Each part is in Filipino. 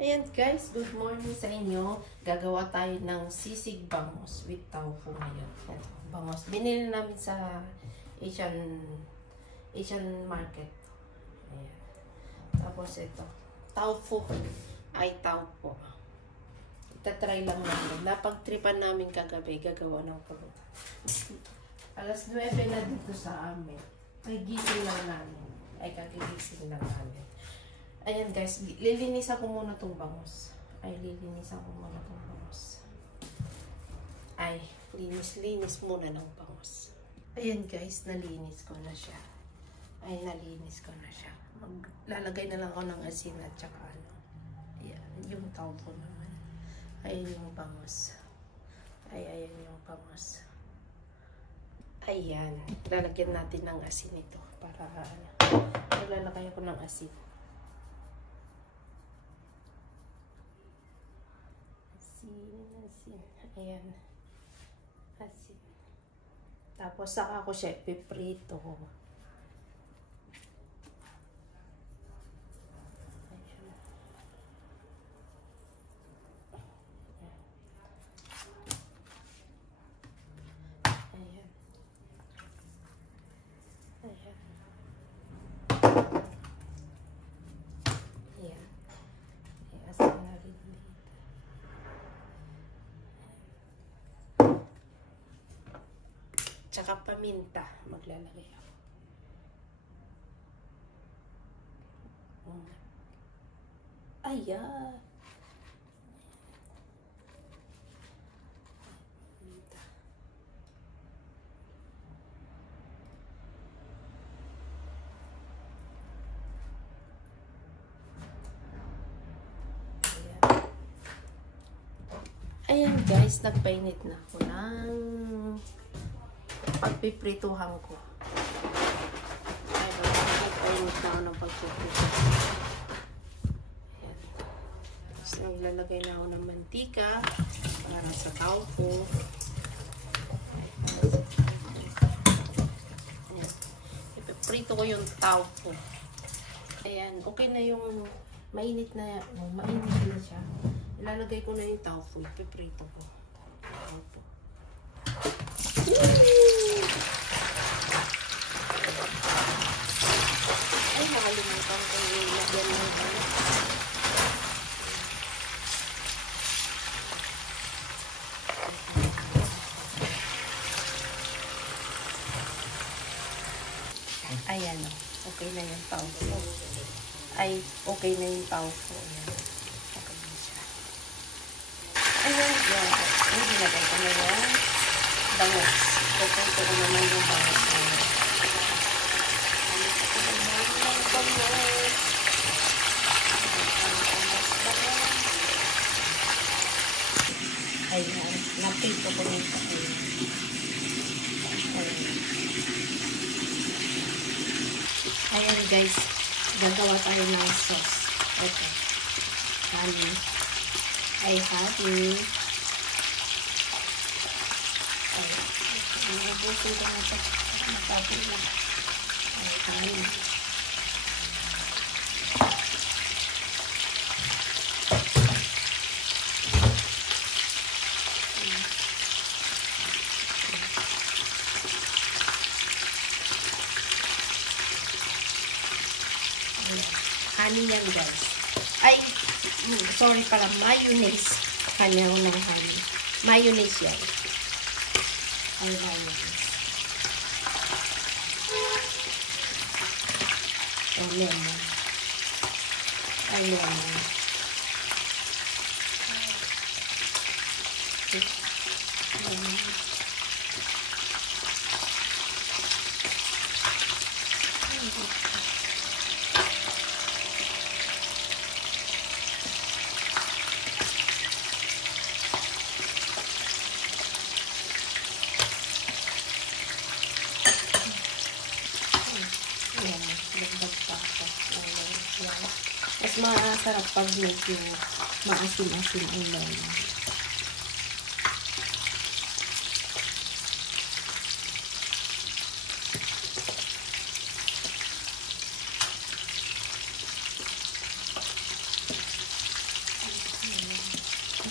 Ayan guys, good morning sa inyo. Gagawa tayo ng sisig bangus with tofu ngayon. Ito, bangus. Binili namin sa Asian market. Ayan. Tapos ito, tofu. Ay, tofu. Itatry lang namin. Napagtripan namin kagabi, gagawa ng pulutan. Alas 9 na dito sa amin. Ay, gising lang namin. Ay, kagigising lang namin. Ayan guys, lilinisan ko muna itong bangus. Ay, lilinisan ko muna itong bangus. Ay, linis muna ng bangus. Ayan guys, nalinis ko na siya. Ay, nalinis ko na siya. Maglalagay na lang ako ng asin at saka ano. Ayan, yung tofu naman. Ayan yung bangus. Ay, ayan yung bangus. Ayan, lalagyan natin ng asin ito. Para, ano, lalagay ako ng asin. Asin. Ayan. Asin. Tapos, saka ko siya piprito. Ayan. Ayan. Ayan. Ayan. Asin na rin dito. Tsaka paminta, maglalagay ako. Ayan. Paminta. Ayan guys, nagpainit na ako ng pagpiprituhan ko. Ay, nagpainit na ako ng pagpiprituhan. Ayan. Tapos naglalagay na ako ng mantika para sa tofu. Ayan. Ipiprito ko yung tofu. Ayan, okay na yung mainit na siya. Ilalagay ko na yung tofu. Ipiprito ko. Tofu. Ay, nakalimutan ko yung lagyan ng ano. Ayan o. Okay na yung tofu. Ay, okay na yung tofu. Ayan. Okay na siya. Ayan, yan. Ang ginagay ko na yan. Bangus. Pupunto ko naman yung bangus na yun. Ayan. Napito ko yung kain. Ayan guys. Gagawa tayo ng sauce. Okay. Honey. Ay, honey. Nabusin ko na ito. Masabi lang. Ay, kain. Honey yan guys. Ay, sorry pala. Mayonnaise. Kanya ko ng honey. Mayonnaise yan. Ay, mayonnaise. Oh, lemon. Ay, lemon. Mas masarap pag medyo maasim-asim ang lemon.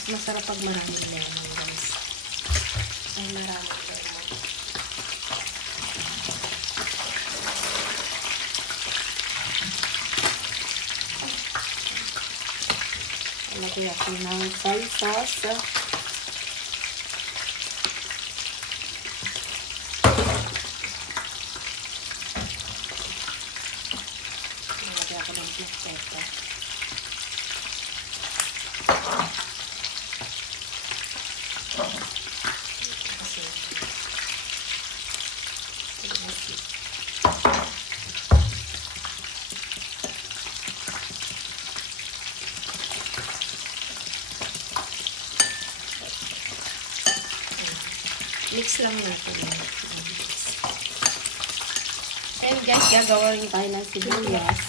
masarap pag maraming lemon, guys. Ay, maraming lemon. Lagyan natin ng soy sauce. Lagyan ko ng black pepper. Mix lang natin. And guys, gagawa rin tayo ng sibuyas.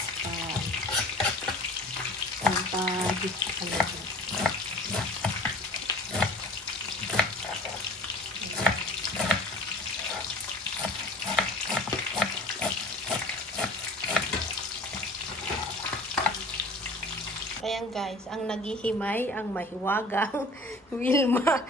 Ayan guys, ang naghihimay, ang mahiwagang Wilma.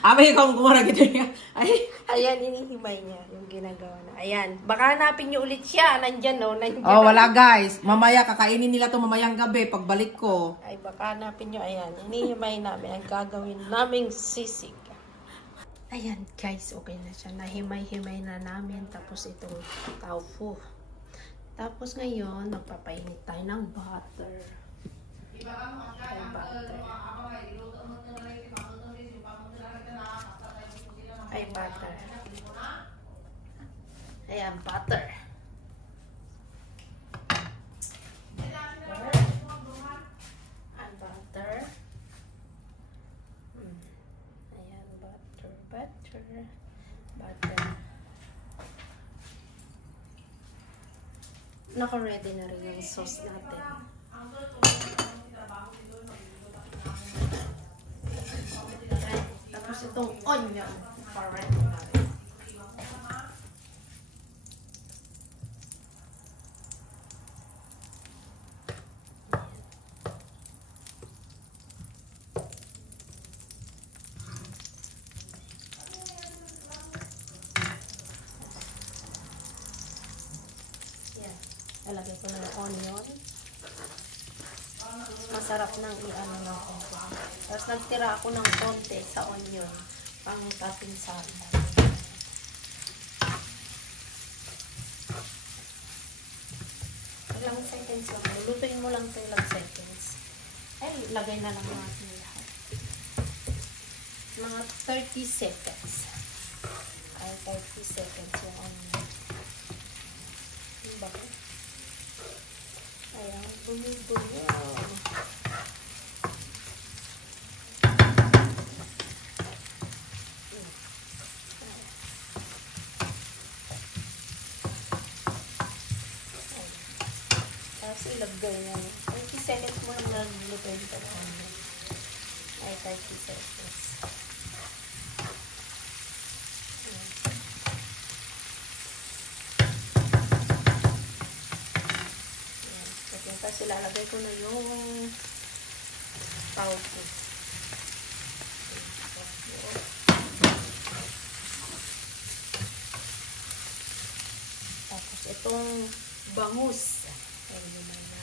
Abay, ikaw ang gumara gitu niya. Ay, ayan, inihimay niya yung ginagawa na. Ayan, baka hanapin niyo ulit siya. Nandyan, no? Nandyan. Oh, wala guys. Mamaya, kakainin nila to mamayang gabi pagbalik ko. Ay, baka hanapin niyo. Ayan, inihimay namin. Ang gagawin naming sisig. Ayan guys, okay na siya. Nahimay-himay na namin. Tapos itong tofu. Tapos ngayon, magpapainit tayo ng butter. Ay, butter. Ay, butter. Ayan, butter. Ayan, butter. Ayan, butter, butter, butter. Naka-ready na rin yung sauce natin. Tapos itong onion. Pa-ready na rin. Lalagay ko ng onion. Masarap nang i-ano ng konti. Tapos nagtira ako ng konti sa onion. Pang topping salad. Ilang seconds lang. Lutuin mo lang ito ilang seconds. Ay, lagay na lang natin lahat. Mga 30 seconds. Ay, 30 seconds yung onion. Yung bako. Ayan, bunyo-bunyo. Tapos ilagay na. 30 seconds mo lang naluluto ito. Ay, 30 seconds. Tapos ilalagay ko na yung tofu. Tapos itong bangus. Ay, lumay na.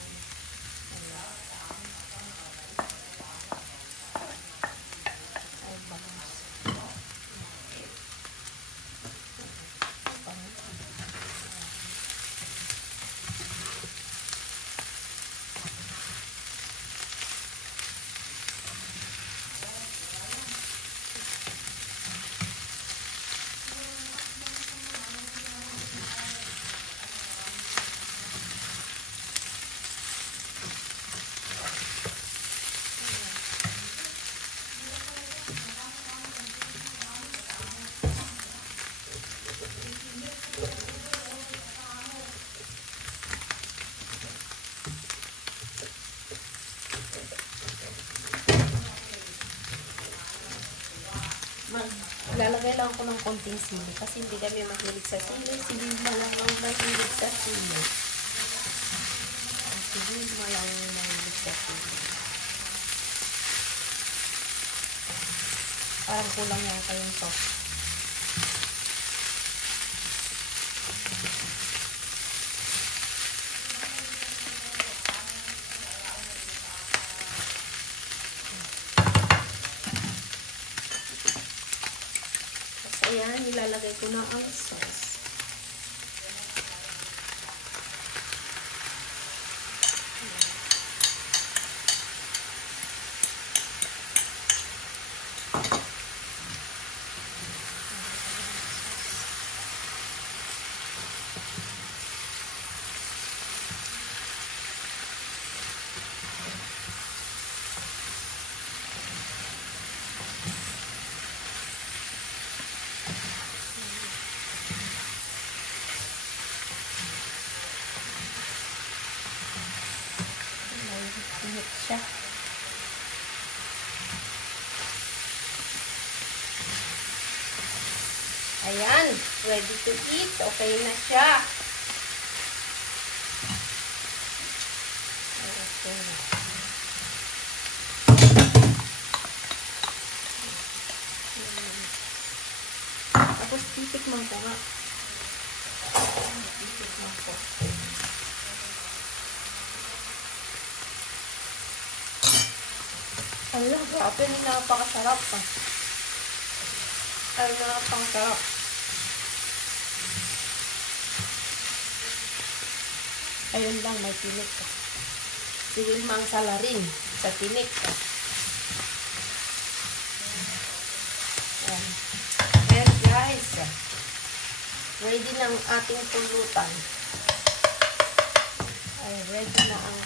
Ay, bangus. Lalagay lang ako ng konting sili kasi hindi kami mahilig sa sili. Sili lang mahilig sa sili. Sili lang mahilig sa sili. Parang kulang yata yung sauce. Tapos ayan, ilalagay ko na ang sauce. Init siya. Ayan, ready to eat. Okay na siya. Okay. Tapos titikman ko nga. Titikman ko. Alam, grabe, napakasarap pa. Ay, napakasarap. Ayun lang, may tinik. Si Wilmang Salarin sa tinik. Ayan. And guys, ready na ang ating pulutan. Ay, ready na ang